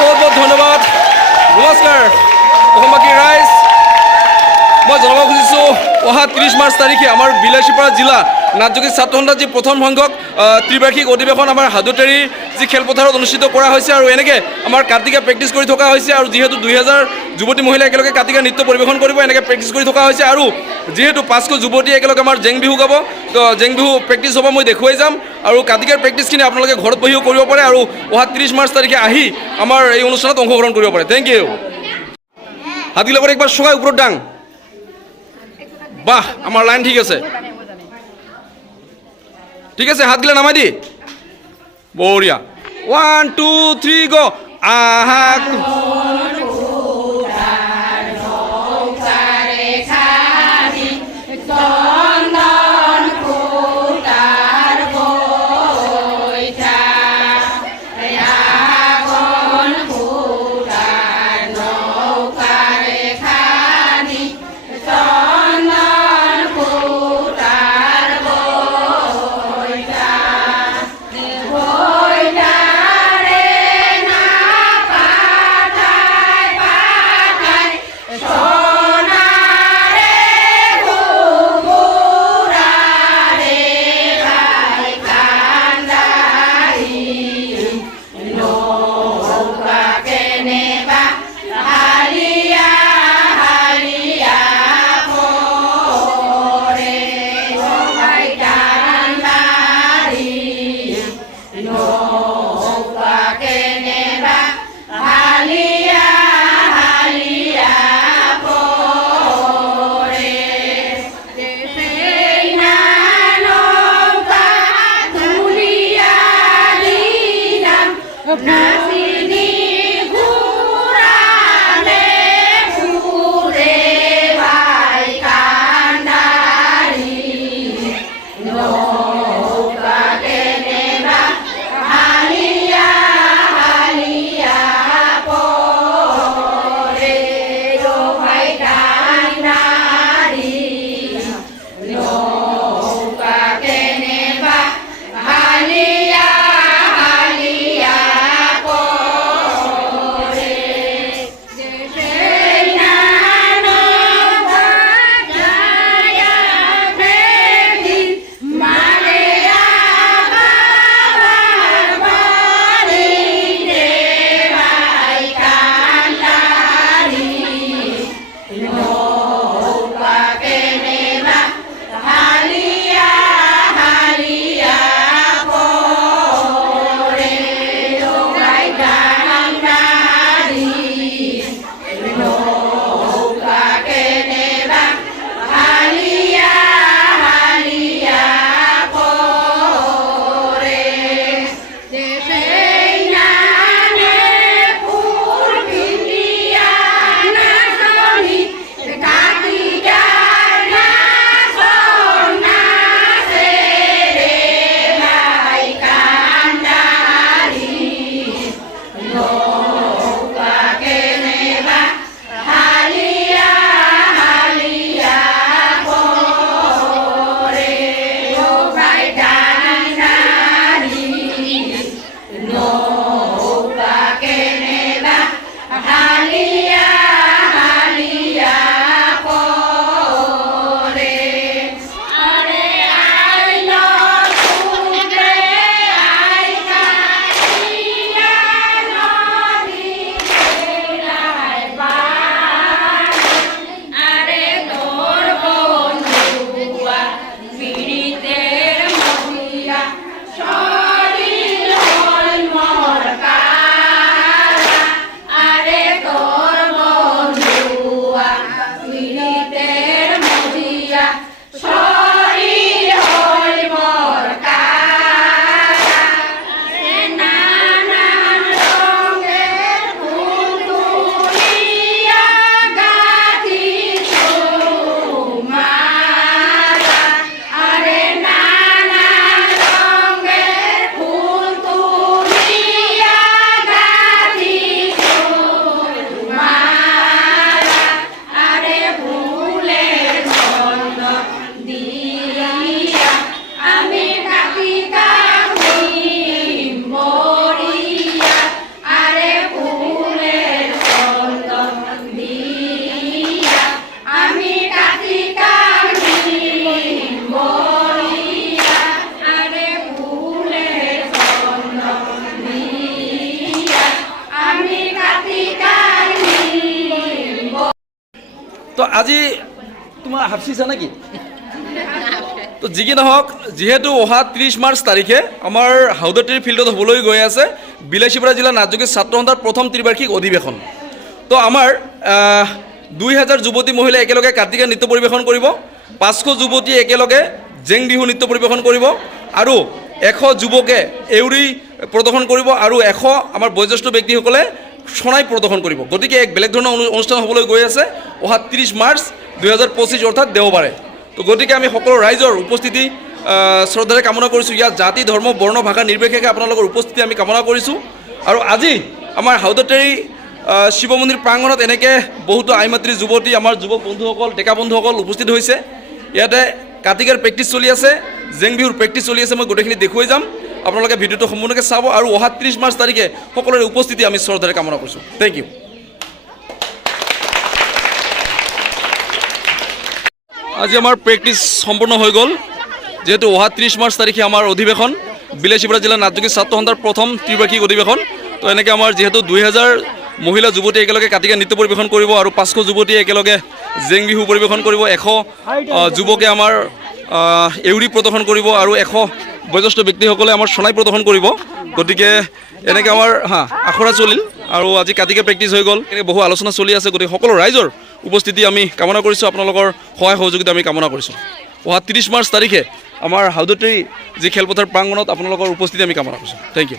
বহুত বহুত ধন্যবাদ। নমস্কাৰ অসমবাসী ৰাইজ, মই জনাব খুজিছোঁ অহা 30 মাৰ্চ তাৰিখে আমাৰ বিলাসীপাৰা জিলা নাথযোগী ছাত্ৰ সন্থাৰ যি প্ৰথম সংখ্যক ত্ৰিবাৰ্ষিক অধিৱেশন আমাৰ হাদুতাৰী যি খেলপথাৰত অনুষ্ঠিত কৰা হৈছে আৰু এনেকৈ আমাৰ কাটিকা প্ৰেক্টিছ কৰি থকা হৈছে আৰু যিহেতু 2000 যুৱতী মহিলা একেলগে কাটিকা নৃত্য পৰিৱেশন কৰিব এনেকৈ প্ৰেক্টিছ কৰি থকা হৈছে আৰু যিহেতু 500 যুৱতী একেলগে আমাৰ জেং বিহু গাব, তো জেং বিহু প্ৰেক্টিছ হ'ব মই দেখুৱাই যাম আৰু কাটিকাৰ প্ৰেক্টিছখিনি আপোনালোকে ঘৰত বহিও কৰিব পাৰে আৰু অহা 30 মাৰ্চ তাৰিখে আহি আমাৰ এই অনুষ্ঠানত অংশগ্ৰহণ কৰিব পাৰে। Thank U. হাতগিলা করে একবার সবাই উপর ডাং। বাহ, আমার লাইন ঠিক আছে, ঠিক আছে, হাতগিলা নামাই দি। বঢ়িয়া। 1 2 3 গো। আহা আজি তোমাৰ হাফচিছা নেকি তো যি কি নহওক যেহেতু অহা 30 মাৰ্চ তাৰিখে আমাৰ হাউদতিৰ ফিল্ডত হ'বলৈ গৈ আছে বিলাসীপাৰা জিলা নাট্যগীত ছাত্ৰ সন্থাৰ প্ৰথম ত্ৰিবাৰ্ষিক অধিৱেশন তো আমাৰ 2000 যুৱতী মহিলাই একেলগে কাৰ্তিকা নৃত্য পৰিৱেশন কৰিব 500 যুৱতী একেলগে জেং বিহু নৃত্য পৰিৱেশন কৰিব আৰু 100 যুৱকে এউৰি প্ৰদৰ্শন কৰিব আৰু 100 আমাৰ বয়োজ্যেষ্ঠ ব্যক্তিসকলে শনাই প্ৰদৰ্শন কৰিব গতিকে এক বেলেগ ধৰণৰ অনুষ্ঠান হ'বলৈ গৈ আছে অহা 30 মাৰ্চ 2025 অৰ্থাৎ দেওবাৰে তো গতিকে আমি সকলো ৰাইজৰ উপস্থিতি শ্ৰদ্ধাৰে কামনা কৰিছোঁ ইয়াত জাতি ধৰ্ম বৰ্ণ ভাষা নিৰ্বিশেষে আপোনালোকৰ উপস্থিতি আমি কামনা কৰিছোঁ আৰু আজি আমাৰ হাউদতেৰী শিৱ মন্দিৰ প্ৰাংগণত এনেকৈ বহুতো আইমাতৃ যুৱতী আমাৰ যুৱক বন্ধুসকল ডেকা বন্ধুসকল উপস্থিত হৈছে ইয়াতে কাৰ্তিকাৰ প্ৰেক্টিছ চলি আছে জেং বিহুৰ প্ৰেক্টিছ চলি আছে মই গোটেইখিনি দেখুৱাই যাম আপোনালোকে ভিডিঅ'টো সম্পূৰ্ণকৈ চাব আৰু অহা 30 মাৰ্চ তাৰিখে সকলোৰে উপস্থিতি আমি শ্ৰদ্ধাৰে কামনা কৰিছোঁ থেংক ইউ আজি আমাৰ প্ৰেক্টিছ সম্পূৰ্ণ হৈ গ'ল যেহেতু অহা 30 মাৰ্চ তাৰিখে আমাৰ অধিৱেশন বিলাসীপাৰা জিলা নাট্যগীত ছাত্ৰ সন্থাৰ প্ৰথম ত্ৰিবাৰ্ষিক অধিৱেশন তো এনেকৈ আমাৰ যিহেতু 2000 মহিলা যুৱতী একেলগে কাৰ্তিকা নৃত্য পৰিৱেশন কৰিব আৰু 500 যুৱতীয়ে একেলগে জেং বিহু পৰিৱেশন কৰিব 100 যুৱকে আমাৰ এউৰি প্ৰদৰ্শন কৰিব আৰু 100 বয়োজ্যেষ্ঠ ব্যক্তিসকলে আমাৰ শনাই প্ৰদৰ্শন কৰিব গতিকে এনেকৈ আমাৰ আখৰা চলিল আৰু আজি কাৰ্তিকা প্ৰেক্টিছ হৈ গ'ল এনেকৈ বহু আলোচনা চলি আছে গতিকে সকলো ৰাইজৰ উপস্থিতি আমি কামনা কৰিছোঁ আপোনালোকৰ সহায় সহযোগিতা আমি কামনা কৰিছোঁ অহা 30 মাৰ্চ তাৰিখে আমাৰ হাউদতেৰী যি খেলপথাৰ প্ৰাংগণত আপোনালোকৰ উপস্থিতি আমি কামনা কৰিছোঁ থেংক ইউ